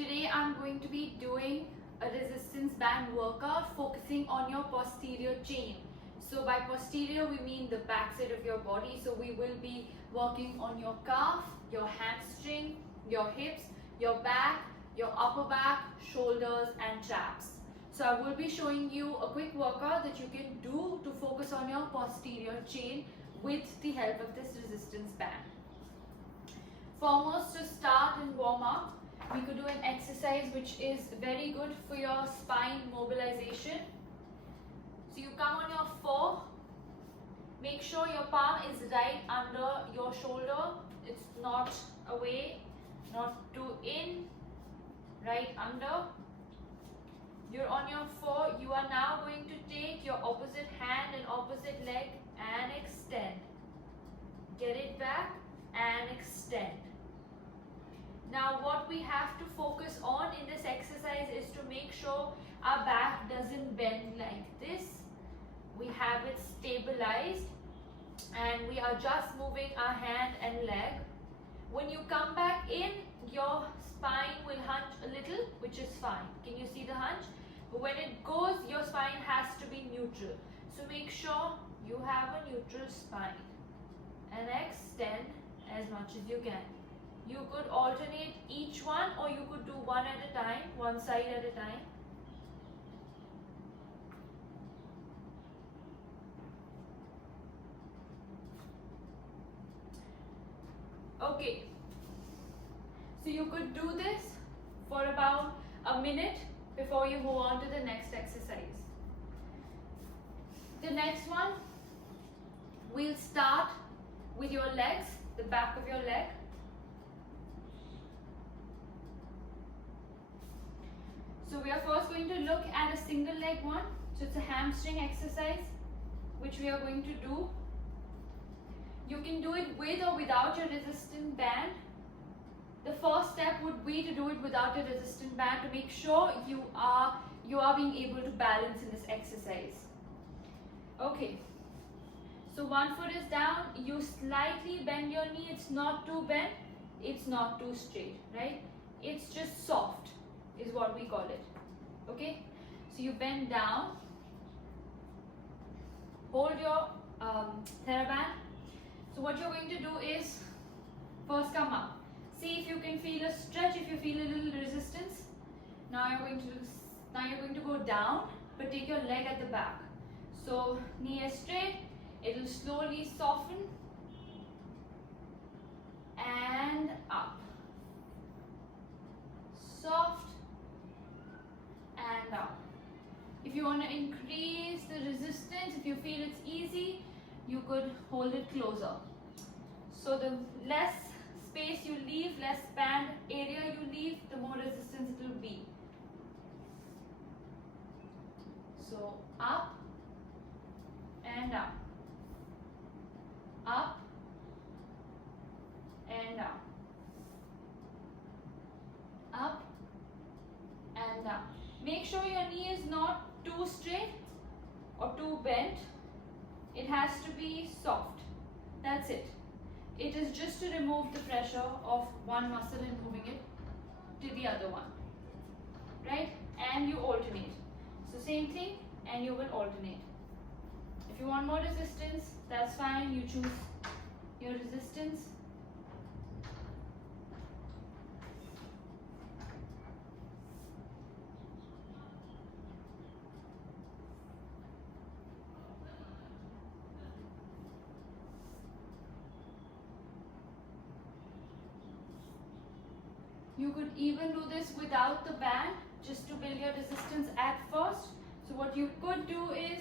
Today I'm going to be doing a resistance band workout focusing on your posterior chain. So by posterior we mean the back side of your body. So we will be working on your calf, your hamstring, your hips, your back, your upper back, shoulders and traps. So I will be showing you a quick workout that you can do to focus on your posterior chain with the help of this resistance band. Foremost, to start and warm up, we could do an exercise which is very good for your spine mobilization. So you come on your floor, make sure your palm is right under your shoulder, it's not away, not too in, right under. You're on your floor, you are now going to take your opposite hand and opposite leg and extend. Get it back and extend. Now what we have to focus on in this exercise is to make sure our back doesn't bend like this. We have it stabilized and we are just moving our hand and leg. When you come back in, your spine will hunch a little, which is fine. Can you see the hunch? But when it goes, your spine has to be neutral. So make sure you have a neutral spine and extend as much as you can. You could alternate each one or you could do one at a time, one side at a time. Okay, so you could do this for about a minute before you move on to the next exercise. The next one, we'll start with your legs, the back of your leg. So we are first going to look at a single leg one. So it's a hamstring exercise which we are going to do. You can do it with or without your resistance band. The first step would be to do it without a resistance band to make sure you are being able to balance in this exercise. Okay. So one foot is down, you slightly bend your knee. It's not too bent, it's not too straight, right? It's just soft is what we call it. Okay, so you bend down, hold your TheraBand. So what you're going to do is first come up, see if you can feel a stretch, if you feel a little resistance. Now you're going to go down, but take your leg at the back. So knee is straight, it will slowly soften and up, soft and up. If you want to increase the resistance, if you feel it's easy, you could hold it closer. So the less space you leave, less band area you leave, the more resistance it will be. So up and up, up and up, up and up. Make sure your knee is not too straight or too bent. It has to be soft. That's it. It is just to remove the pressure of one muscle and moving it to the other one. Right? And you alternate. So same thing and you will alternate. If you want more resistance, that's fine. You choose your resistance. You could even do this without the band, just to build your resistance at first. So what you could do is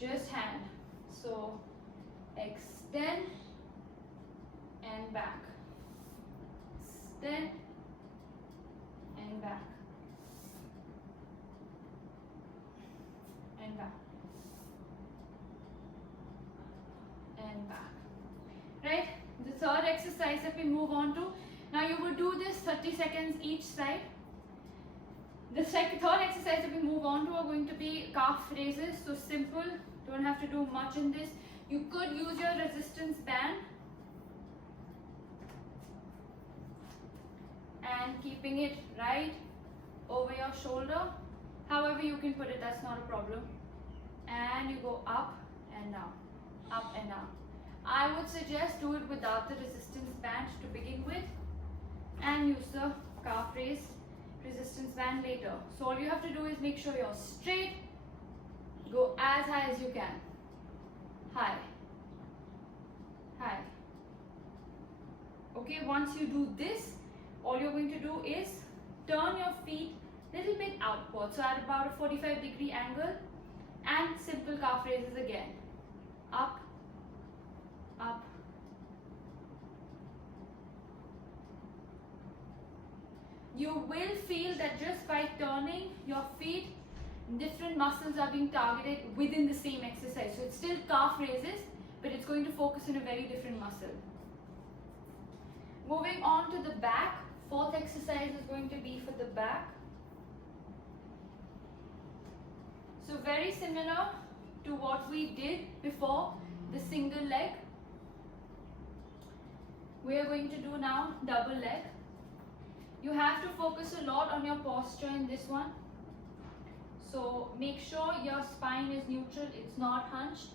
just hand. So extend and back. Extend and back. And back. And back. Right? The third exercise that we move on to. Now you would do this 30 seconds each side. The third exercise that we move on to are going to be calf raises. So simple, don't have to do much in this. You could use your resistance band and keeping it right over your shoulder. However you can put it, that's not a problem. And you go up and down, up and down. I would suggest do it without the resistance band to begin with and use the calf raise resistance band later. So all you have to do is make sure you're straight, go as high as you can. High, high. Okay, once you do this, all you're going to do is turn your feet a little bit outward, so at about a 45-degree angle, and simple calf raises again. Up, up. You will feel that just by turning your feet, different muscles are being targeted within the same exercise. So it's still calf raises, but it's going to focus on a very different muscle. Moving on to the back, fourth exercise is going to be for the back. So very similar to what we did before, the single leg. We are going to do now double leg. You have to focus a lot on your posture in this one. So make sure your spine is neutral, it's not hunched.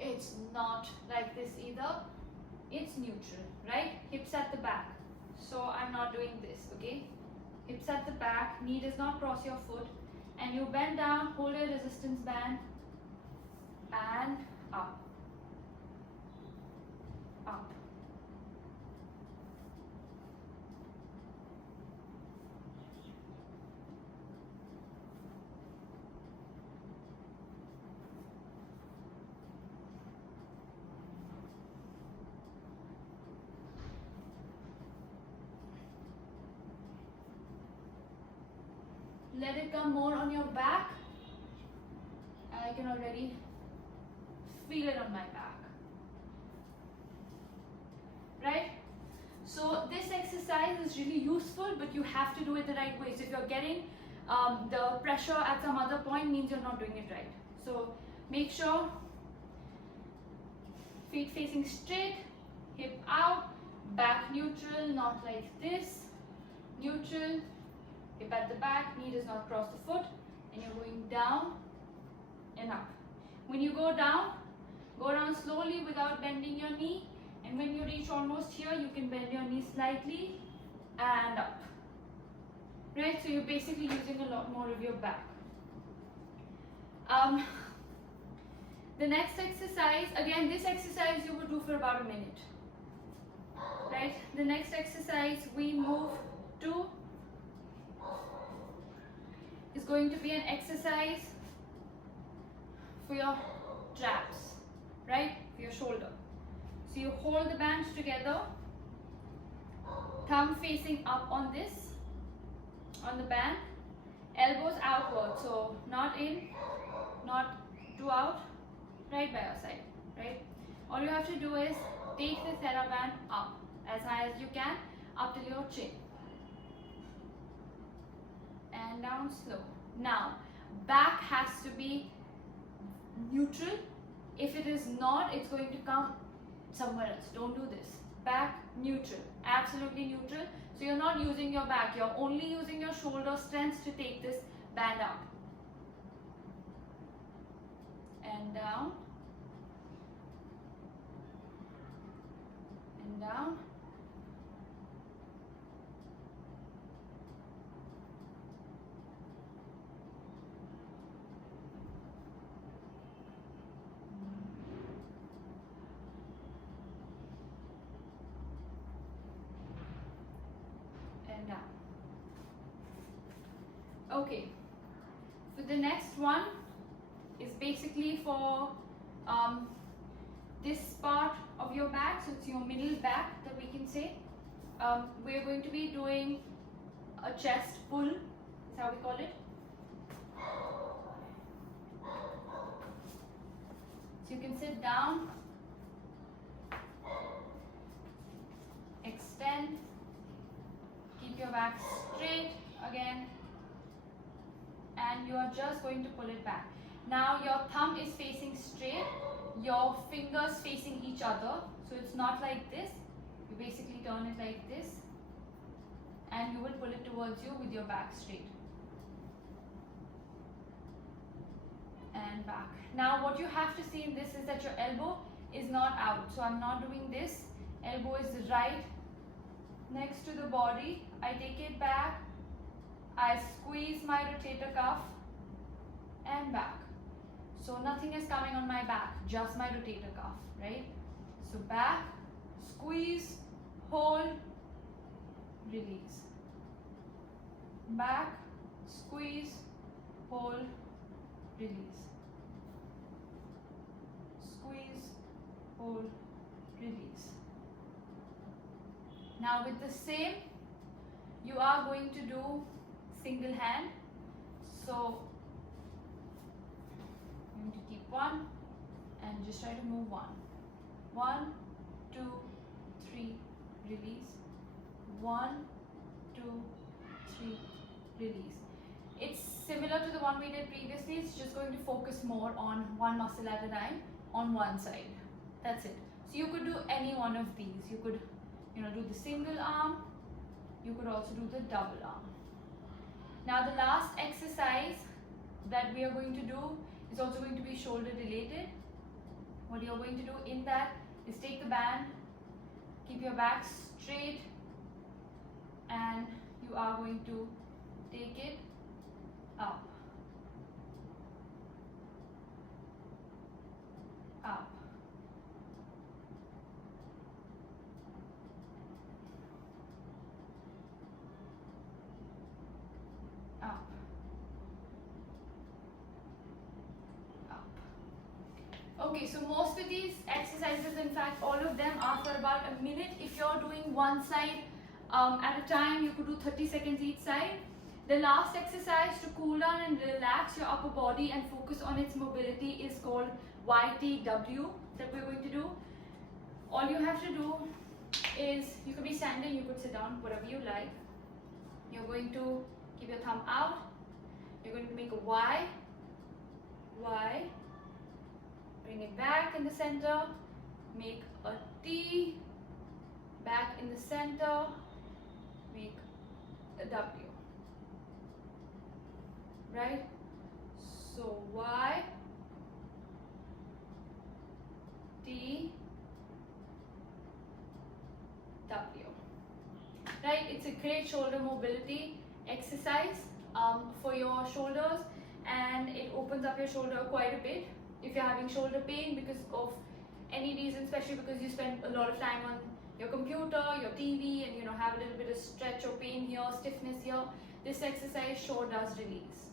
It's not like this either. It's neutral, right? Hips at the back. So I'm not doing this, okay? Hips at the back, knee does not cross your foot. And you bend down, hold your resistance band, and up, up. Let it come more on your back. I can already feel it on my back. Right? So this exercise is really useful, but you have to do it the right way. So if you're getting the pressure at some other point, means you're not doing it right. So make sure feet facing straight, hip out, back neutral, not like this. Neutral. Hip at the back, knee does not cross the foot, and you're going down and up. When you go down slowly without bending your knee, and when you reach almost here, you can bend your knee slightly and up. Right, so you're basically using a lot more of your back. The next exercise, again this exercise you would do for about a minute. Right, the next exercise we move to is going to be an exercise for your traps, right? For your shoulder. So you hold the bands together, thumb facing up on this, on the band, elbows outward, so not in, not too out, right by your side, right? All you have to do is take the TheraBand up as high as you can, up till your chin. And down slow. Now, back has to be neutral. If it is not, it's going to come somewhere else. Don't do this. Back neutral, absolutely neutral. So you're not using your back, you're only using your shoulder strength to take this band up. And down. And down. Down. Okay, so the next one is basically for this part of your back, so it's your middle back that we can say. We're going to be doing a chest pull, is how we call it. So you can sit down, extend, keep your back straight again, and you are just going to pull it back. Now your thumb is facing straight, your fingers facing each other, so it's not like this. You basically turn it like this, and and you will pull it towards you with your back straight. And back. Now what you have to see in this is that your elbow is not out. So I'm not doing this. Elbow is right next to the body. I take it back. I squeeze my rotator cuff and back. So nothing is coming on my back, just my rotator cuff, right? So back, squeeze, hold, release. Back, squeeze, hold, release. Squeeze, hold, release. Now with the same, you are going to do single hand. So I'm going to keep one and just try to move one. 1, 2, 3, release. 1, 2, 3, release. It's similar to the one we did previously. It's just going to focus more on one muscle at a time on one side. That's it. So you could do any one of these. You could, do the single arm. You could also do the double arm. Now the last exercise that we are going to do is also going to be shoulder related. What you're going to do in that is take the band, keep your back straight, and you are going to take it up, up, up, up. Okay, so most of these exercises, in fact all of them, are for about a minute. If you're doing one side at a time, you could do 30 seconds each side. The last exercise to cool down and relax your upper body and focus on its mobility is called YTW that we're going to do. All you have to do is, you could be standing, you could sit down, whatever you like. You're going to keep your thumb out. You're going to make a Y, Y, bring it back in the center, make a T, back in the center, make a W. Right? So Y, T, W. Right? It's a great shoulder mobility exercise for your shoulders, and it opens up your shoulder quite a bit. If you're having shoulder pain because of any reason, especially because you spend a lot of time on your computer, your TV, and have a little bit of stretch or pain here, stiffness here, this exercise sure does release.